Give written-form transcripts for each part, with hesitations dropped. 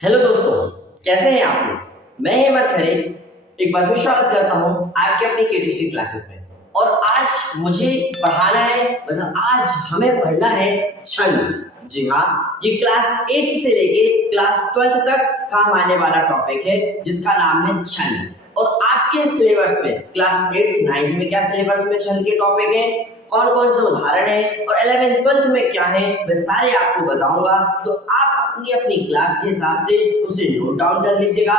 Hello दोस्तों, कैसे हैं आप लोग। मैं हेमंत खरे एक बार फिर स्वागत करता हूं आपके अपनी केटीसी क्लासेस में। और आज मुझे पढ़ाना है, मतलब आज हमें पढ़ना है छंद। जी हाँ, ये क्लास 8 से लेके क्लास 12 तक काम आने वाला टॉपिक है जिसका नाम है छंद। और आपके सिलेबस में क्लास 8 9 में क्या सिलेबस में छंद के टॉपिक है, कौन कौन से उदाहरण है और 11 12 में क्या है, मैं सारे आपको बताऊंगा। तो आप अपनी अपनी क्लास के हिसाब से उसे नोट डाउन कर लीजिएगा।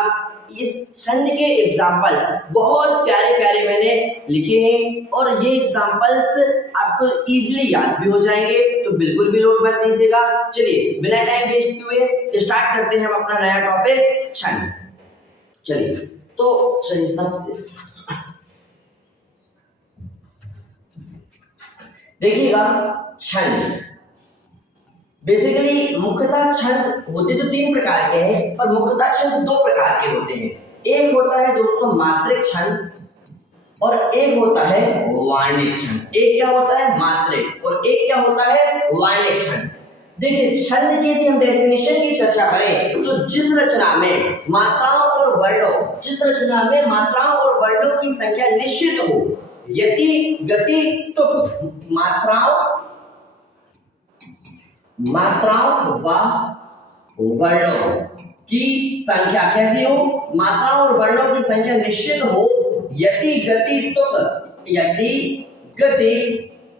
इस छंद के एग्जाम्पल बहुत प्यारे प्यारे मैंने लिखे हैं और ये एग्जाम्पल्स आपको इजीली याद भी हो जाएंगे, तो बिल्कुल भी लोड मत लीजिएगा। चलिए बिना टाइम वेस्ट किए स्टार्ट करते हैं हम अपना नया टॉपिक छंद। चलिए सबसे देखिएगा, छंद बेसिकली मुख्यतः छंद होते तो 3 प्रकार के हैं, पर मुख्यतः छंद 2 प्रकार के होते हैं। एक होता है दोस्तों मात्रिक छंद और एक होता है वर्णिक छंद। एक क्या होता है मात्रिक और एक क्या होता है वर्णिक छंद। देखिए, छंद की यदि हम डेफिनेशन की चर्चा करें तो जिस रचना में मात्राओं और वर्णों की संख्या निश्चित हो, यदि गति तो मात्राओं व वर्णों की संख्या कैसी हो, मात्राओं और वर्णों की संख्या निश्चित हो, यदि गति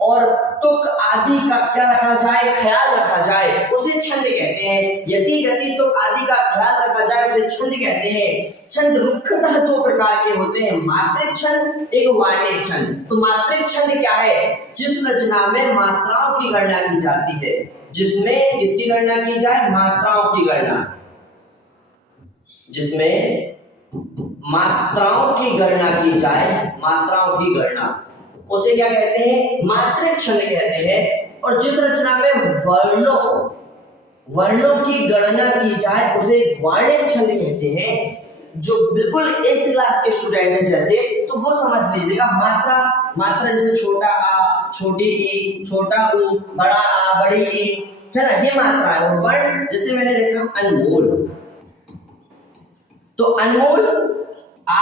और तुक आदि का क्या रखा जाए, ख्याल रखा जाए, उसे छंद कहते हैं। यदि गति तुक आदि का ख्याल रखा जाए उसे छंद कहते हैं। छंद मुख्यतः 2 प्रकार के होते हैं, मात्रिक छंद, एक वर्णिक छंद। तो मात्रिक छंद क्या है, जिस रचना में मात्राओं की गणना की जाती है, जिसमें किसकी गणना की जाए, मात्राओं की गणना, जिसमें मात्राओं की गणना की जाए, मात्राओं की गणना, उसे क्या कहते हैं, मात्रिक छंद कहते हैं। और जिस रचना में वर्णों की गणना की जाए उसे वर्णिक छंद कहते हैं। जो बिल्कुल 8th क्लास के स्टूडेंट हैं जैसे, तो वो समझ लीजिएगा, मात्रा जैसे छोटा आ, छोटी ई, छोटा ऊ, बड़ा आ, बड़ी ई, है ना, ये मात्रा है। और वर्ण जैसे मैंने लिखा अनमोल, तो अनमोल आ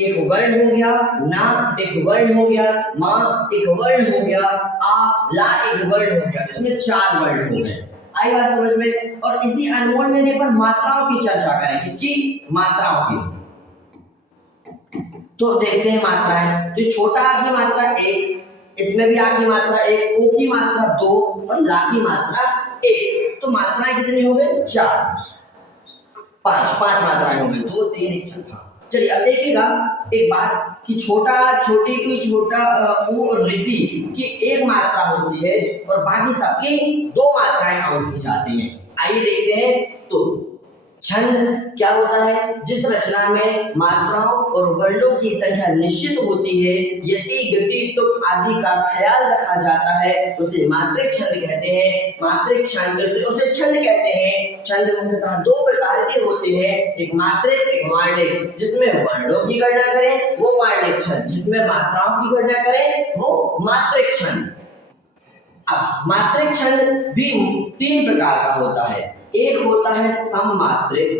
एक वर्ण हो गया, ना एक वर्ण हो गया, मां एक वर्ण हो गया, आ ला एक वर्ण हो गया, इसमें 4 वर्ण हो गए। आई बात समझ में। और इसी अनमोल में पर मात्राओं की चर्चा करें, किसकी, मात्राओं की। तो देखते हैं मात्राएं। तो छोटा आ की मात्रा 1, इसमें भी आ की मात्रा 1, ओ की मात्रा 2 और ला की मात्रा 1। तो मात्राएं कितनी हो गई, 4, 5 मात्राएं हो गई, 2 3 1 4। चलिए अब देखिएगा एक बात कि छोटा, छोटी की, छोटा ऊ और ऋषि की एक मात्रा होती है और बाकी सबकी 2 मात्राएं काउंट की जाती हैं। आइए देखते हैं। तो छंद क्या होता है, जिस रचना में मात्राओं और वर्णों की संख्या निश्चित होती है, यदि गति तुक आदि का ख्याल रखा जाता है उसे मात्रिक छंद कहते हैं। मात्रिक छंद उसे छंद कहते हैं। छंद मुख्यतः 2 प्रकार के होते हैं, एक मात्रिक एक वर्णिक। जिसमें वर्णों की गणना करें वो वर्णिक छंद, जिसमें मात्राओं की गणना करें वो मात्रिक छंद। अब मात्रिक छंद भी 3 प्रकार का होता है। एक होता है सममात्रिक,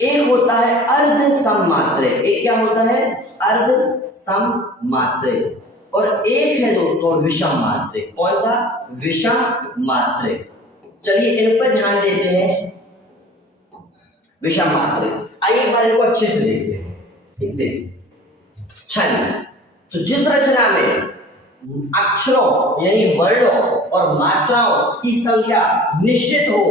एक होता है अर्ध सममात्रिक। एक क्या होता है, अर्ध सममात्रिक, और एक है दोस्तों विषम मात्रिक। कौन सा, विषम मात्रिक। चलिए इन पर ध्यान देते हैं। विषम मात्रिक, आइए एक बार इनको अच्छे से देखते हैं। ठीक, देखिए छंद, तो जिस रचना में अक्षरों यानी वर्णों और मात्राओं की संख्या निश्चित हो,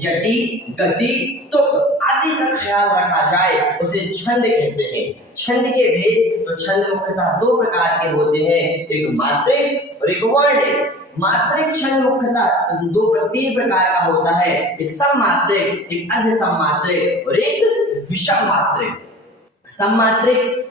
यदि गति तुक आदि का ख्याल रखा जाए उसे छंद कहते हैं। छंद के भेद, तो छंद मुख्यतः 2 प्रकार के होते हैं, एक मात्रिक और एक वर्णिक। मात्रिक छंद मुख्यतः 3 प्रकार का होता है, एक सममात्रिक, एक अर्ध सममात्रिक और एक विषम मात्रिक। सममात्रिक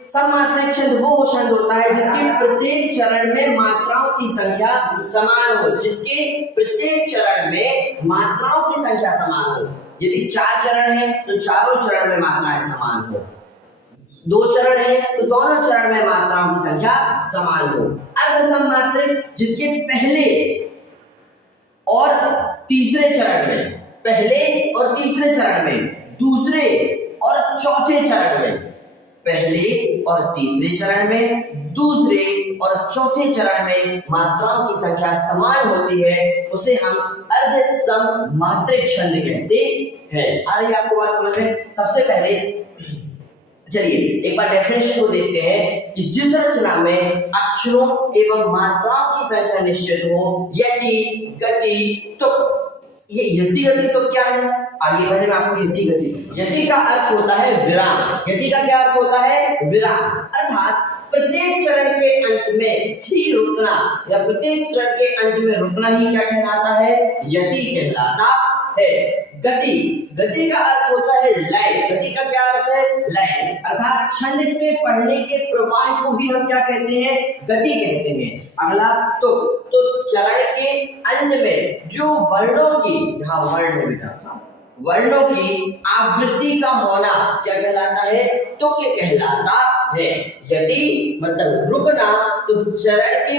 छंद वो छंद होता है जिसके प्रत्येक चरण में मात्राओं की संख्या समान हो, जिसके प्रत्येक चरण में मात्राओं की संख्या समान हो। यदि 4 चरण है तो चारों चरण में मात्राएं समान हो, 2 चरण है तो दोनों चरण में मात्राओं की संख्या समान हो। अर्ध सममात्रिक, जिसके पहले और तीसरे चरण में पहले और तीसरे चरण में, दूसरे और चौथे चरण में, पहले और तीसरे चरण में, दूसरे और चौथे चरण में मात्राओं की संख्या समान होती है, उसे हम अर्ध सम मात्रिक छंद कहते हैं। आ रही आपको बात समझ में? सबसे पहले चलिए एक बार डेफिनेशन को देखते हैं कि जिस रचना में अक्षरों एवं मात्राओं की संख्या निश्चित हो, यति, गति, तुक। ये यति गति तो क्या है? आइए पहले मैं आपको यति गति। यति का अर्थ होता है विराम। यति का क्या अर्थ होता है? विराम। अर्थात प्रत्येक चरण के अंत में ही रुकना, या प्रत्येक चरण के अंत में रुकना ही क्या कहलाता है? यति कहलाता है। गति, गति का अर्थ होता है लय। गति का क्या अर्थ है? लय। अर्थात छंद के पढ़ने के प्रवाह को भी हम क्या कहते हैं? गति कहते हैं। अगला तो चरण के अंत में जो वर्णों की, यहाँ वर्ण है बेटा, वर्णों की आवृत्ति का होना क्या कहलाता है? तो क्या कहलाता है? यदि मतलब रुकना, तो चरण के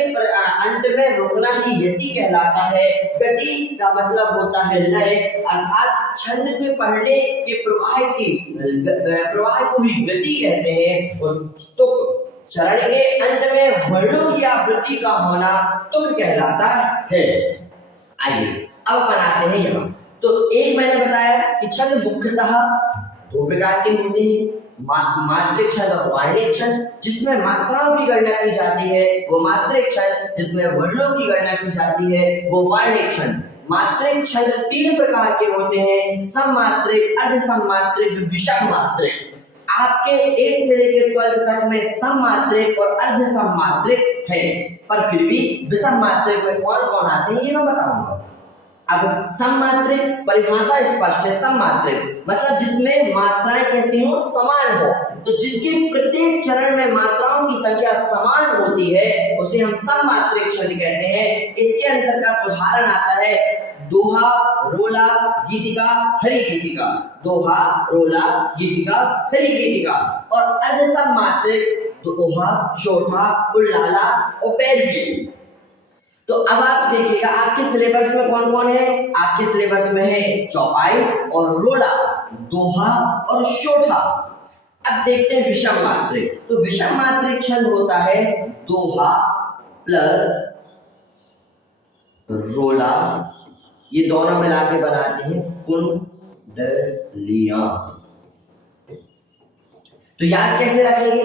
अंत में रुकना ही यति कहलाता है। गति का मतलब होता है लय, अर्थात छंद के पढ़ने के प्रवाह को ही गति कहते हैं। और तुक, चरण के अंत में वर्णों की आवृत्ति का होना तुक कहलाता है। आइए अब बनाते हैं यहाँ। तो एक मैंने बताया कि छंद मुख्यतः दो प्रकार के होते हैं, मात्रिक छंद और वर्णिक छंद। जिसमें मात्राओं की गणना की जाती है वो मात्रिक छंद, जिसमें वर्णों की गणना की जाती है वो वर्णिक छंद। मात्रिक छंद तीन प्रकार के होते हैं, सममात्रिक, अर्ध सममात्रिक, विषम मात्रिक। आपके 1 से लेकर 12 तक में सममात्रिक और अर्ध सममात्रिक है, पर फिर भी विषम मात्रिक में कौन कौन आते हैं ये मैं बताऊंगा। अब सममात्रिक परिभाषा स्पष्ट है। सममात्रिक मतलब जिसमें मात्राएं कैसी हो? समान हो। तो जिसके प्रत्येक चरण में मात्राओं की संख्या समान होती है उसे हम सममात्रिक छंद कहते हैं। इसके अंतर्गत उदाहरण आता है दोहा, रोला, गीतिका, हरि गीतिका। दोहा, रोला, गीतिका, हरि गीतिका। और अर्ध सममात्रिक दोहा, शोभा, उल्लाला और पैरवी। तो अब आप देखिएगा आपके सिलेबस में कौन कौन है? आपके सिलेबस में है चौपाई और रोला, दोहा और शोभा। अब देखते हैं विषम मात्रिक। तो विषम मात्रिक छंद होता है दोहा प्लस रोला, ये दोनों मिला के बनाते हैं कुंडलियां। तो याद कैसे रखेंगे?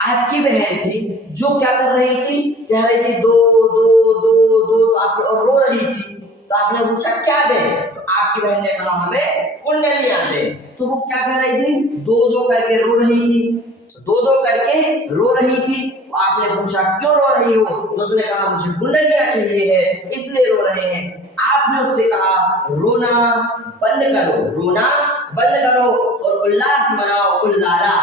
आपकी बहन थी जो क्या कर रही थी? कह रही थी दो दो दो दो, आप और रो रही थी। तो आपने पूछा क्या दें? तो आपकी बहन ने कहा हमें कुंडलियां दें। तो वो क्या कर रही थी? दो दो करके रो रही थी। दो दो करके रो रही थी। आपने पूछा क्यों रो रही हो? तो उसने कहा मुझे कुंडलियां चाहिए है इसलिए रो रहे हैं। आपने उससे कहा रोना बंद करो, रोना बंद करो और उल्लास मनाओ, उल्लाला।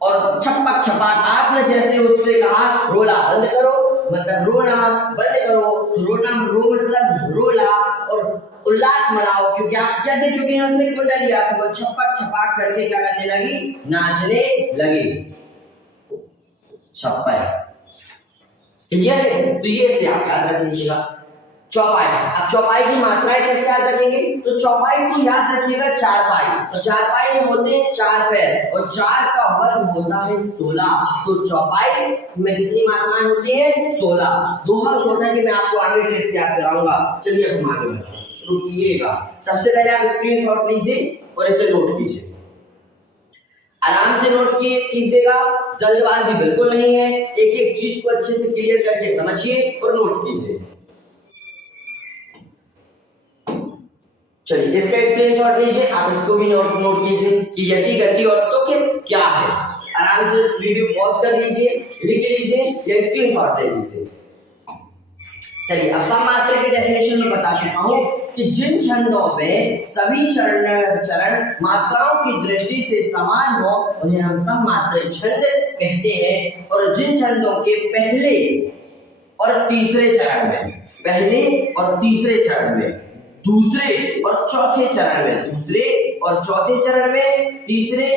और छपक छपाक आपने जैसे उससे कहा रोला बंद करो मतलब रोना बंद करो। रोना रो मतलब रोला और उल्लास मनाओ, क्योंकि आप क्या दे चुके हैं उसने? कुंडलियां। वो छपक छपाक करके क्या करने लगी? नाचने लगी। छप्पक क्लियर है? तो ये से आप याद रख लीजिएगा। चौपाई, अब चौपाई की मात्राएं कैसे याद रखेंगे? तो चौपाई को याद रखिएगा चारपाई। तो चारपाई में होते हैं 4 पैर और 4 का वर्ग होता है 16। तो चौपाई में कितनी मात्राएं होती है? 16। दोहा सोना की मैं आपको आगे ट्रिक से याद कराऊंगा। चलिए अब हम आगे शुरू कीजिएगा। सबसे पहले आप स्क्रीनशॉट लीजिए और इसे नोट कीजिए, आराम से नोट कीजिएगा, जल्दबाजी बिल्कुल नहीं है। एक एक चीज को अच्छे से क्लियर करके समझिए और नोट कीजिए। चलिए इसका स्क्रीनशॉट लीजिए, आप इसको भी नोट कीजिए कि यति, गति और तुक क्या है। आराम से वीडियो पॉज कर लीजिए, लिख लीजिए या स्क्रीनशॉट ले लीजिए। चलिए अब सममात्रिक की डेफिनेशन में बता चुका हूं कि जिन छंदों में सभी चरण मात्राओं की दृष्टि से समान हो उन्हें हम सममात्रिक छंद कहते हैं। और जिन छंदों के पहले और तीसरे चरण में, पहले और तीसरे चरण में, दूसरे और चौथे चरण में, दूसरे और चौथे चरण में, तीसरे,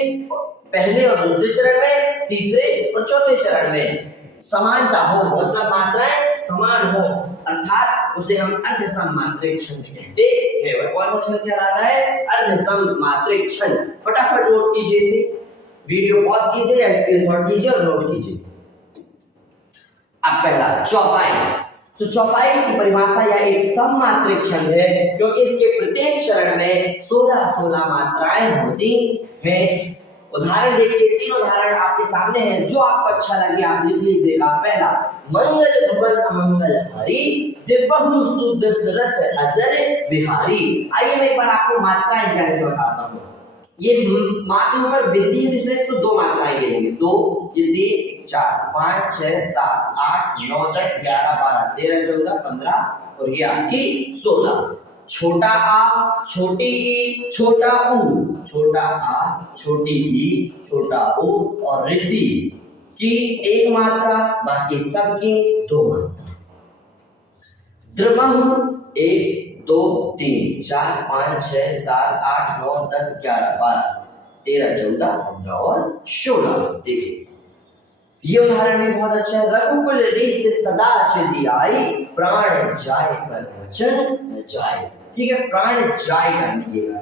पहले और दूसरे चरण में, तीसरे और चौथे चरण में समानता हो, मतलब मात्राएं समान हो, अर्थात उसे हम अर्ध सममात्रिक छंद कहते हैं। कौन सा छंद कहलाता है? अर्ध सममात्रिक छंद। फटाफट नोट कीजिए इसे, वीडियो पॉज कीजिए या स्क्रीनशॉट कीजिए और नोट कीजिए। अब पहला चौपाई। तो चौपाई की परिभाषा यह एक सममात्रिक छंद है क्योंकि इसके प्रत्येक चरण में 16-16 मात्राएं होती हैं। उदाहरण देखिए, 3 उदाहरण आपके सामने हैं, जो आपको अच्छा लगे आप लिख लीजिएगा। पहला, मंगल भवन अमंगल हरि दिव्यहु सुदशरथ अजर बिहारी। आइए मैं एक बार आपको मात्राएं क्या है बताता हूँ। ये माँ के ऊपर बिंदी है, जिसमें इसको 2 मात्राएं गिनेंगे। 2, ये 3, 4, 5, 6, 7, 8, 9, 10, 11, 12, 13, 14, 15 और ये आपकी 16। छोटा आ, छोटी ई, छोटा ऊ, छोटा आ, छोटी ई, छोटा ऊ और ऋषि की 1 मात्रा, बाकी सबकी 2 मात्रा। द्रवहु 1, 2, 3, 4, 5, 6, 7, 8, 9, 10, 11, 12, 13, 14, 15 और 16। देखिए ये उदाहरण भी बहुत अच्छा है। रघुकुल रीत सदा चली आई, प्राण जाए पर वचन न जाए। ठीक है, प्राण जाए कर लीजिएगा,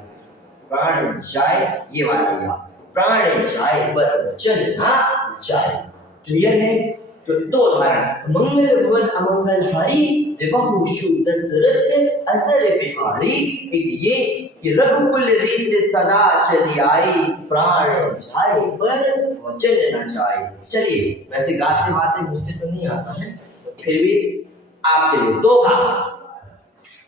प्राण जाए ये वाला लिया, प्राण जाए पर वचन न जाए। क्लियर है? तो 2 उदाहरण, मंगल भवन अमंगल हरि दिव्यहु दशरथ अजर बिहारी। एक ये कि रघुकुल रीत सदा चली आई, प्राण जाए पर वचन न जाए। चलिए, वैसे गाते बातें मुझसे तो नहीं आता है, तो फिर भी आपके लिए दोहा।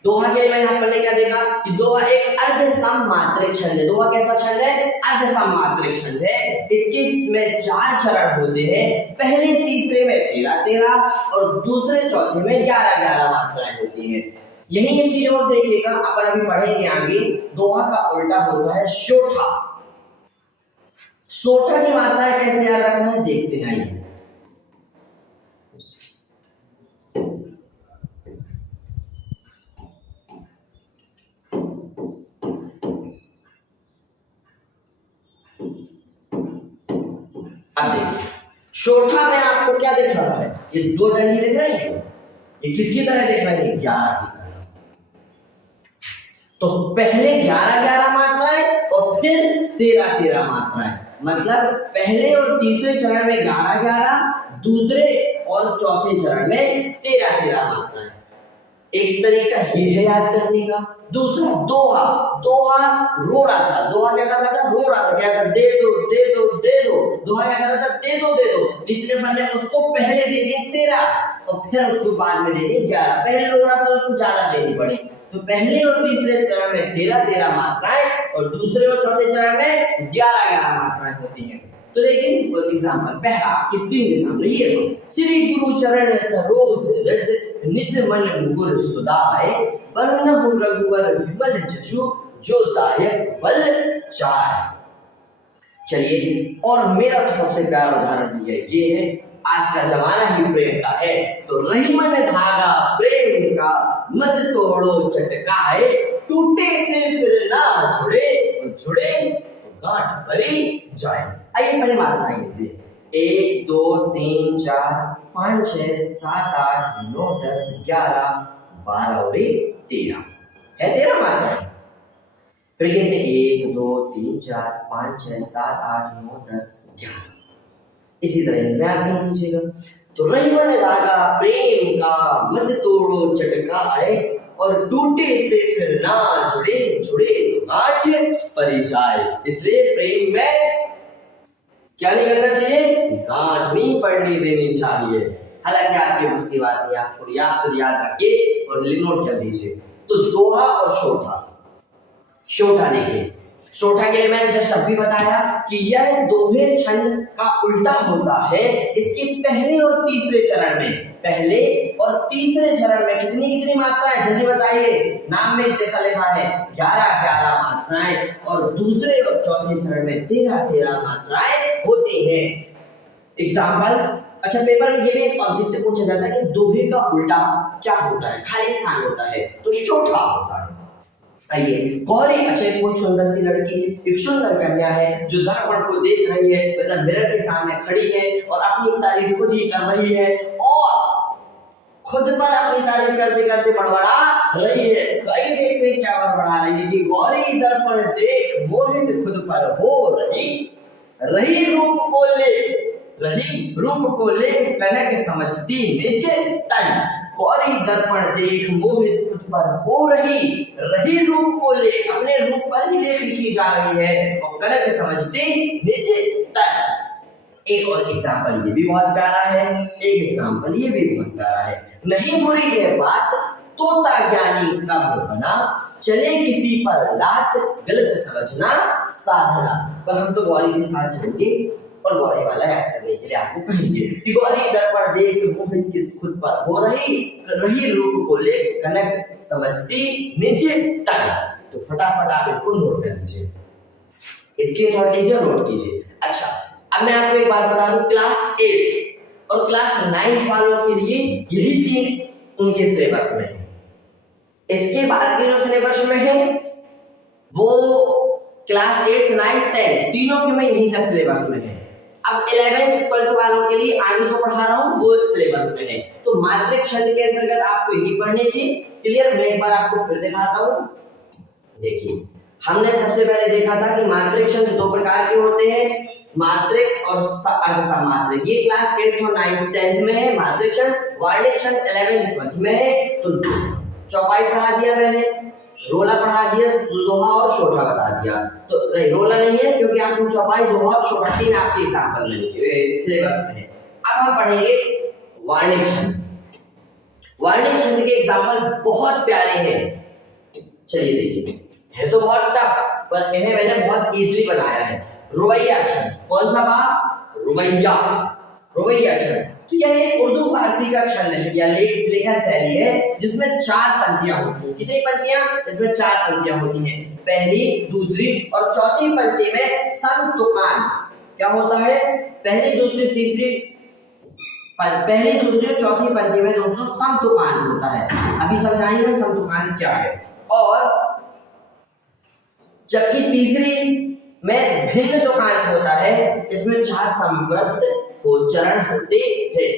दोहा के मैंने आपने क्या देखा कि दोहा एक अर्ध सममात्रिक छंद है। दोहा कैसा छंद है? अर्ध सममात्रिक छंद है। इसके में 4 चरण होते हैं। पहले तीसरे में 13-13 और दूसरे चौथे में 11-11 मात्राएं होती हैं। यही एक चीज और देखिएगा, अपन अभी पढ़ेंगे आगे। दोहा का उल्टा होता है सोठा। सोठा की मात्राएं कैसे याद रखना है देखते हैं। अब देखिए, सोठा में आपको क्या दिख रहा है? ये 2 डंडी दिख रही है। ये किसकी तरह दिख रही है? 11 की तरह। तो पहले 11-11 मात्राएं और फिर 13-13 मात्राएं, मतलब पहले और तीसरे चरण में 11-11, दूसरे और चौथे चरण में 13-13 मात्राएं। एक तरीका ये है याद करने का। दूसरा दोहा। दोहा रो रहा था। दोहा क्या कर रहा था? रो रहा था। क्या कर? दे दो दे दो दे दो। दोहा क्या कर रहा था? दे दो दे दो। इसलिए मैंने उसको पहले दे दी 13 और फिर उसको बाद में दे दी 11। पहले रो रहा था तो उसको ज्यादा देनी पड़ी। तो पहले और तीसरे चरण में 13-13 मात्राएं और दूसरे और चौथे चरण में 11-11 मात्राएं होती हैं। तो देखिए एग्जांपल, पहला आपकी स्क्रीन के सामने ये लो, श्री गुरु चरण सरोज रज निज मन गुर सुदाय, वरनहु रघुवर विमल जसु जो दायक बल चाय। चलिए, और मेरा तो सबसे प्यारा उदाहरण भी है, ये है आज का जमाना ही प्रेम का है। तो रही मन धागा प्रेम का, मत तोड़ो चटकाए, टूटे से फिर ना जुड़े, जुड़े तो गांठ भरी जाए। आइए पहले मात्राएं गिनते हैं। 1, 2, 3, 4, 5, 6, 7, 8, 9, 10, 11, 12 और 13 है 13 मात्राएं। फिर गिनते 1, 2, 3, 4, 5, 6, 7, 8, 9, 10, 11। इसी तरह में आप गिन लीजिएगा। तो रही मन धागा प्रेम का, मत तोड़ो चटकाए, और टूटे से फिर ना जुड़े, जुड़े तो गांठ परी जाए। इसलिए प्रेम में क्या नहीं करना चाहिए? गांठ नहीं पड़ने देनी चाहिए। हालांकि आपके बस की बात नहीं, आप छोड़िए, आप तो याद रखिए और नोट कर लीजिए। तो दोहा और सोठा। सोठा देखिए, सोठा के मैंने जस्ट अभी बताया कि यह दोहे छंद का उल्टा होता है। इसके पहले और तीसरे चरण में, पहले और तीसरे चरण में कितनी कितनी मात्राएं जल्दी बताइए। नाम में देखा लिखा है 11-11 मात्राएं और दूसरे और चौथे चरण में 13-13 मात्राएं होती हैं। एग्जाम्पल, अच्छा पेपर में ये भी एक ऑब्जेक्ट पूछा जाता है कि दोहे का उल्टा क्या होता है? खाली स्थान होता है तो सोठा होता है। आइए, गौरी अच्छा एक बहुत सुंदर सी लड़की है, एक सुंदर कन्या है जो दर्पण को देख रही है, मतलब मिरर के सामने खड़ी है और अपनी तारीफ खुद ही कर रही है और खुद पर अपनी तारीफ करते करते बड़बड़ा रही है। तो आइए देखते हैं क्या बड़बड़ा रही है कि गौरी दर्पण देख मोहित खुद पर हो रही, रही रूप को ले कनक समझती नीचे तन। गौरी दर्पण देख मोहित खुद पर हो रही रूप को ले, अपने रूप पर ही लेख लिखी जा रही है और कनक समझती नीचे तन। एक और एग्जांपल ये भी बहुत प्यारा है, एक एग्जांपल ये भी बहुत प्यारा है। नहीं बुरी है बात तोता ज्ञानी कब बना, चले किसी पर लात गलत समझना साधना। पर हम तो गौरी के साथ चलेंगे और गौरी वाला याद करने के लिए आपको कहेंगे कि गौरी दर्पण देख मोहित किस खुद पर हो रही रूप को ले कनक समझती नीचे तक। तो फटाफट आप इसको नोट कर लीजिए, इसकी नोट लीजिए, नोट कीजिए। अच्छा, अब मैं आपको एक बात बता दूं, क्लास 8 और क्लास 9 वालों के लिए यही तीन उनके सिलेबस में है। इसके बाद के जो सिलेबस में है वो क्लास 8, 9, 10 तीनों के में यहीं तक सिलेबस में है। अब 11th 12th वालों के लिए आगे जो पढ़ा रहा हूँ वो सिलेबस में है। तो मात्रिक छंद के अंतर्गत आपको यही पढ़ने की। क्लियर? मैं एक बार आपको फिर दिखाता हूँ। देखिए, हमने सबसे पहले देखा था कि मात्रिक छंद दो प्रकार के होते हैं, मात्रिक और अर्धसमात्रिक। ये क्लास 8th और 9th 10th में है मात्रिक छंद। वर्णिक छंद 11th 12th में है। तो चौपाई पढ़ा दिया मैंने, रोला पढ़ा दिया, दोहा और शोठा बता दिया। तो नहीं, रोला नहीं है क्योंकि आपको चौपाई, दोहा और शोठा तीन आपके एग्जांपल में सिलेबस में है। अब हम पढ़ेंगे वर्णिक छंद। वर्णिक छंद के एग्जांपल बहुत प्यारे हैं। चलिए देखिए, है तो बहुत टफ पर इन्हें मैंने बहुत इजीली बनाया है। रुबैया छंद, कौन सा बात? रुबैया छंद। तो यह एक उर्दू फारसी का छंद है या लेखन शैली है जिसमें 4 पंक्तियां होती हैं। कितनी पंक्तियां? इसमें 4 पंक्तियां होती हैं। पहली, दूसरी और चौथी पंक्ति में समतुकान क्या होता है? पहली, दूसरी और चौथी पंक्ति में दोस्तों समतुकान होता है। अभी समझाएंगे हम समतुकान क्या है। और जबकि तीसरी में भिन्न तुकान होता है, इसमें 4 समवर्त उच्चारण होते हैं।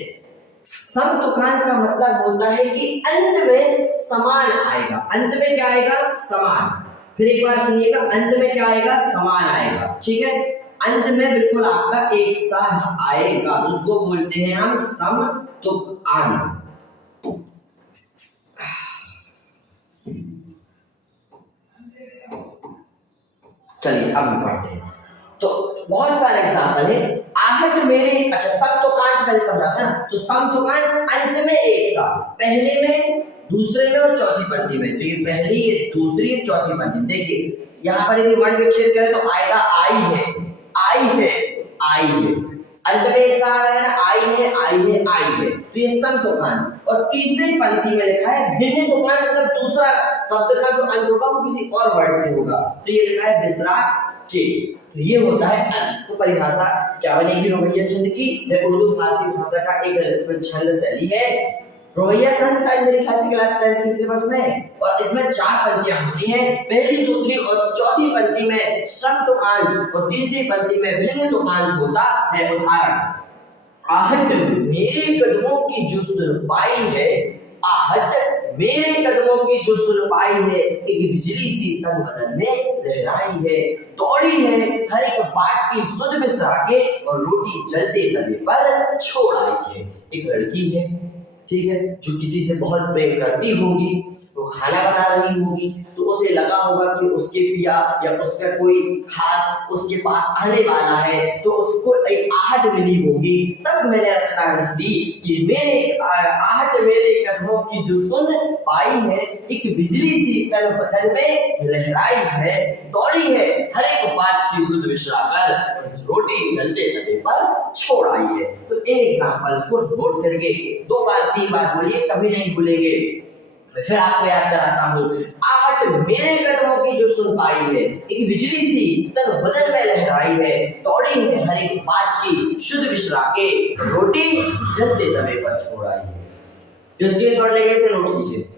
समतुकान का मतलब होता है कि अंत में समान आएगा। अंत में क्या आएगा? समान। फिर एक बार सुनिएगा, अंत में क्या आएगा? समान आएगा। ठीक है, अंत में बिल्कुल आपका एक सा आएगा, उसको बोलते हैं हम समतुकान। चलिए अब हम पढ़ते हैं। तो बहुत सारे एग्जांपल है। आहट मेरे, अच्छा समतुकान पहले समझाते हैं ना। तो समतुकान अंत में एक सा, पहले में, दूसरे में और चौथी पंक्ति में। तो ये पहली, ये दूसरी, ये चौथी पंक्ति। देखिए यहाँ पर यदि वर्ण विच्छेद करें तो आएगा आई है। अंत में एक सा आ रहा है ना, आई है। तो ये समतुकान। और तीसरी पंक्ति में लिखा है भिन्न तुकान, मतलब दूसरा शब्द का जो अंत होगा वो किसी और वर्ड से होगा। तो ये लिखा है विसराग के। तो ये होता है अंत। तो परिभाषा क्या बनेगी रुबैया छंद की? यह उर्दू फारसी भाषा का एक छंद शैली है। रुबैया छंद शायद मेरे ख्याल से क्लास 10 की सिलेबस में है और इसमें 4 पंक्तियां होती हैं। पहली, दूसरी और चौथी पंक्ति में समतुकान और तीसरी पंक्ति में भिन्न तुकान होता है। उदाहरण, आहट मेरे कदमों की जो सुनपाई है, आहट मेरे कदमों की जो सुनपाई है, एक बिजली सी तन बदन में लहराई है, दौड़ी है हर एक बात की सुध बिसरा के और रोटी जलते तवे पर छोड़ आई है। एक लड़की है, ठीक है, जो किसी से बहुत प्रेम करती होगी, वो खाना बना रही होगी, तो उसे लगा होगा कि उसके पिया या उसका कोई खास उसके पास आने वाला है, तो उसको एक आहट मिली होगी। तब मैंने रचना लिख दी कि मेरे आहट मेरे कदमों की जो सुन पाई है, एक बिजली सी तन बदन में लहराई है, दौड़ी है हर एक बात की सुध बिसरा कर रोटी जलते तवे पर छोड़ आई है। तो इन एग्जांपल्स को नोट करके 2 बार 3 बार बोलिए, कभी नहीं भूलेंगे। मैं फिर आपको याद कराता हूँ, आहट मेरे कदमों की जो सुन पाई है, एक बिजली सी तन बदन में लहराई है, दौड़ी है हर एक बात की शुद्ध बिसरा के रोटी जलते तवे पर छोड़ आई है। जिसके शॉर्ट लेके से नोट कीजिए।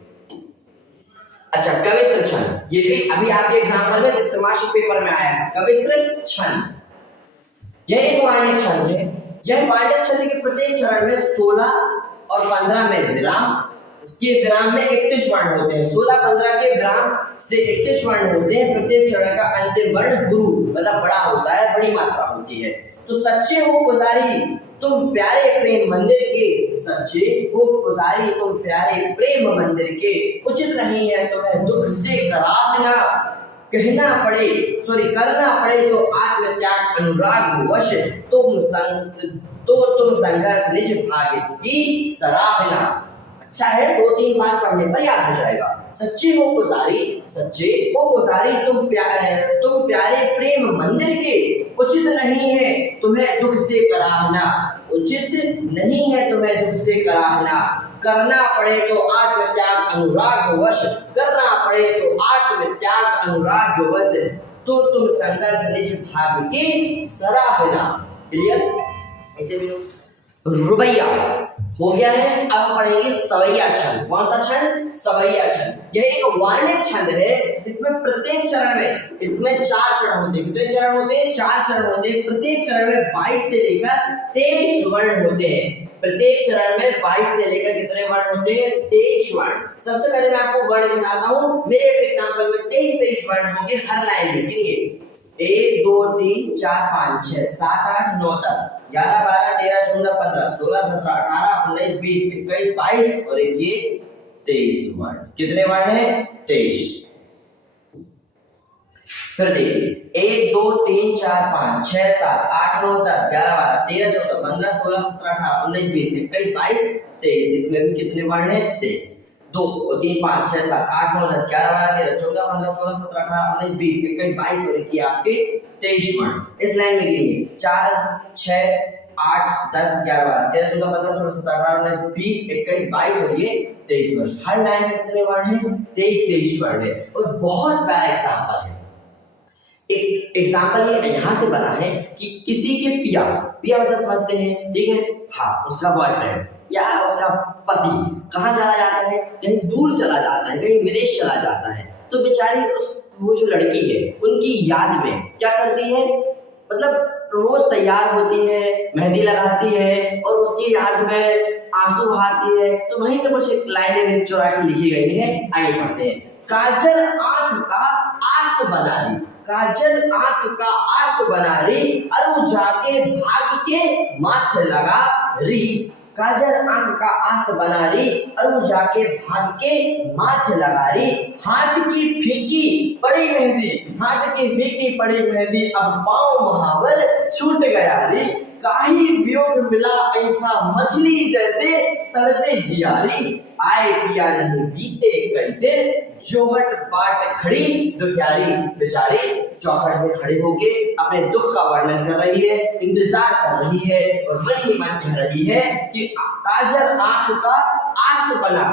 अच्छा, कवित्र छंद, ये भी अभी आपके एग्जाम्पल में त्रैमासिक पेपर में आया है। कवित्र छंद यह एक वार्णिक छंद है। यह वार्णिक छंद के प्रत्येक चरण में 16 और 15 में विराम, इसके विराम में 31 वर्ण होते हैं। 16 15 के विराम से 31 वर्ण होते हैं। प्रत्येक चरण का अंतिम वर्ण गुरु मतलब बड़ा होता है, बड़ी मात्रा होती है। तो सच्चे हो पुजारी तुम प्यारे प्रेम मंदिर के, सच्चे हो पुजारी तुम प्यारे प्रेम मंदिर के, उचित नहीं है तुम्हें दुख से कराहना, कहना पड़े करना पड़े तो आत्मत्याग अनुराग वश, तुम संघर्ष निज भाग्य की सराहना। अच्छा है, 2-3 बार पढ़ने पर याद हो जाएगा। सच्चे हो पुजारी तुम प्यारे प्रेम मंदिर के, उचित नहीं है तुम्हें दुख से कराहना, उचित नहीं है तुम्हें दुख से कराहना, करना पड़े तो आत्मत्याग अनुराग वश, करना पड़े तो आत्मत्याग अनुराग वश, तो तुम संघर्ष निज भाग्य की सराहना। क्लियर? ऐसे भी रुबैया हो गया है। अब हम पढ़ेंगे सवैया छंद। कौन सा छंद? सवैया छंद। यह एक वार्णिक छंद है। इसमें प्रत्येक चरण में, इसमें 4 चरण होते हैं। कितने चरण होते हैं? 4 चरण होते हैं। प्रत्येक चरण में 22 से लेकर 23 वर्ण होते हैं। प्रत्येक चरण में 22 से लेकर कितने वर्ण होते हैं? 23 वर्ण। सबसे पहले मैं आपको वर्ण गिनाता हूँ। मेरे इस एग्जाम्पल में 23 वर्ण होंगे हर लाइन में। गिनिए, 1 2 3 4 5 6 7 8 9 10 11 12 13 14 15 16 17 18 19 20 21 22 और ये 23 वर्ण। कितने वर्ण है? 23। फिर देखिए 1 2 3 4 5 6 7 8 9 10 11 12 13 14 15 16 17 18 19 20 21 22 23। इसमें भी कितने वर्ण है? 23। 2 3 5 6 7 8 9 10 11 12 13 14 15 16 17 18 19 20 21 22 और ये आपके 23 वर्ण। इस लाइन में गिनिए 4 6 8 10 11 12 13 14 15 16 17 18 19 20 21 22 और ये 23 वर्ण। हर लाइन में कितने वर्ण है? 23 वर्ण है। और बहुत प्यारा एग्जांपल है। एक एग्जांपल ये यहाँ से बना है कि किसी के पिया मतलब समझते हैं, ठीक है? हाँ, उसका बॉयफ्रेंड या उसका पति कहाँ चला जाता है? कहीं दूर चला जाता है, कहीं विदेश चला जाता है। तो बेचारी वो जो लड़की है उनकी याद में क्या करती है? मतलब रोज तैयार होती है, मेहंदी लगाती है और उसकी याद में आंसू बहाती है। तो वहीं से कुछ लाइनें चुरा के लिखी गई है, आइए पढ़ते हैं। काजल आंख का आस बना ली, काजल आंख का आस बना ली, अरु जाके भाग के माथे लगा री। काजल आंख का आस बना ली, अरु जाके भाग के माथे लगा री। हाथ की फीकी पड़ी मेहंदी, हाथ की फीकी पड़ी मेहंदी, अब पाँव महावर छूट गया री। काही वियोग मिला ऐसा मछली जैसे तड़पे जियारी। आए पिया नहीं बीते कई दिन, जोहट बाट खड़ी दुखियारी। बेचारी चौखट में खड़े होके अपने दुख का वर्णन कर रही है, इंतजार कर रही है और मन ही मन कह रही है कि काजल आंख का आस बना,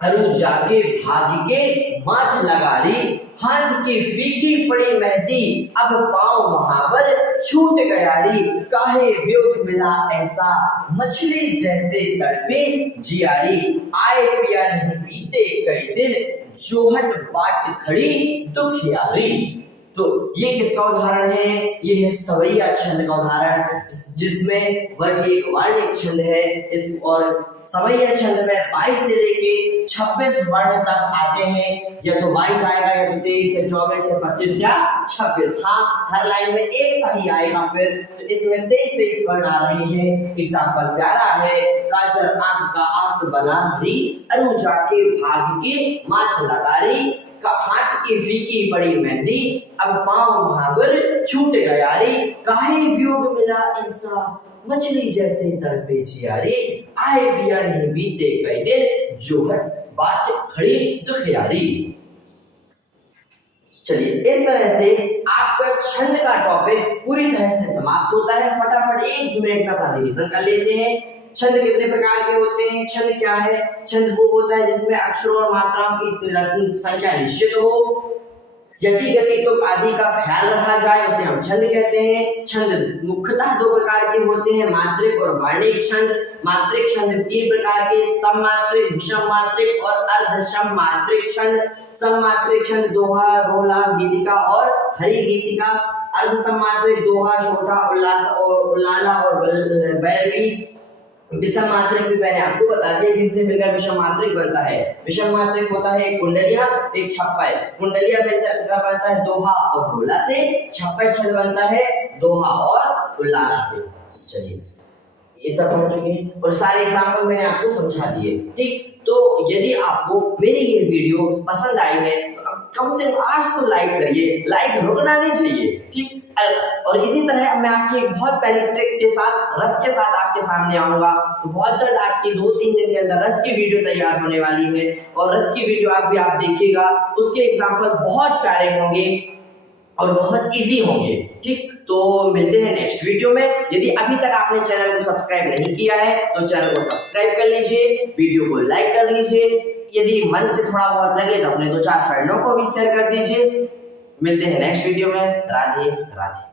अरु जाके भाग के माथ लगा ली। हाथ की फीकी पड़ी मेहंदी, अब पाँव महावर छूट गया री। काहे वियोग मिला ऐसा मछली जैसे तड़पे जियारी। आए पिया नहीं बीते कई दिन, जोहट बाट खड़ी दुखियारी। तो ये किसका उदाहरण है? ये है सवैया छंद का उदाहरण, जिसमें एक वार्णिक छंद है। और सवैया छंद में 22 से लेके 26 वर्ण तक आते हैं। या तो 22 आएगा, या तो 23 या 24 या 25 या 26। हाँ, हर लाइन में एक सा ही आएगा। फिर तो इसमें 23 वर्ण आ रहे हैं। एग्जाम्पल प्यारा है। काजल आंख का आस बना री, अरु जाके भाग के माथ लगा री। हाथ की फीकी पड़ी मेहंदी, अब पाँव महावर छूट गया रे। काहे वियोग मिला ऐसा मछली जैसे तड़पे जियारे। आए पिया नहीं बीते कई दिन, जोहट बाट खड़ी दुखियारी। चलिए, इस तरह से आपका छंद का टॉपिक पूरी तरह से समाप्त होता है। फटाफट 1 मिनट में अपना रिवीजन कर लेते हैं। छंद कितने प्रकार के होते हैं? छंद क्या है? छंद वो होता है जिसमें अक्षरों और मात्राओं की संख्या निश्चित हो, यदि गति तुक आदि का ख्याल रखा जाए उसे हम छंद कहते हैं। छंद मुख्यतः दो प्रकार के होते हैं, मात्रिक और वर्णिक छंद। मात्रिक छंद तीन प्रकार के, सममात्रिक, विषम मात्रिक और अर्धसम मात्रिक छंद। सममात्रिक छंद दोहा, रोला, गीतिका और हरि गीतिका। अर्धसम मात्रिक दोहा, शोठा, उल्लाला और भैरवी। विषम मात्रिक भी मैंने आपको बता दिया जिनसे मिलकर विषम मात्रिक बनता है। विषम मात्रिक होता है एक कुंडलिया, एक छप्पय। कुंडलिया बनता है दोहा और रोला से, छप्पय छंद बनता है दोहा और उल्लाला से। चलिए ये सब समझ चुके हैं और सारे एग्जाम्पल मैंने आपको समझा दिए। ठीक, तो यदि आपको मेरी ये वीडियो पसंद आई है तो कम से कम आज तो लाइक करिए, लाइक रुकना नहीं चाहिए। ठीक, और इसी तरह मैं आपकी एक बहुत प्यारी ट्रिक के साथ, रस के साथ आपके सामने आऊंगा। तो बहुत जल्द आपकी 2-3 दिन के अंदर रस की वीडियो तैयार होने वाली है और रस की वीडियो आप देखिएगा, उसके एग्जाम्पल बहुत प्यारे होंगे और बहुत इजी होंगे। ठीक, तो मिलते हैं नेक्स्ट वीडियो में। यदि अभी तक आपने चैनल को सब्सक्राइब नहीं किया है तो चैनल को सब्सक्राइब कर लीजिए, वीडियो को लाइक कर लीजिए। यदि मन से थोड़ा बहुत लगे तो अपने 2-4 फ्रेंडों को भी शेयर कर दीजिए। मिलते हैं नेक्स्ट वीडियो में। राधे राधे।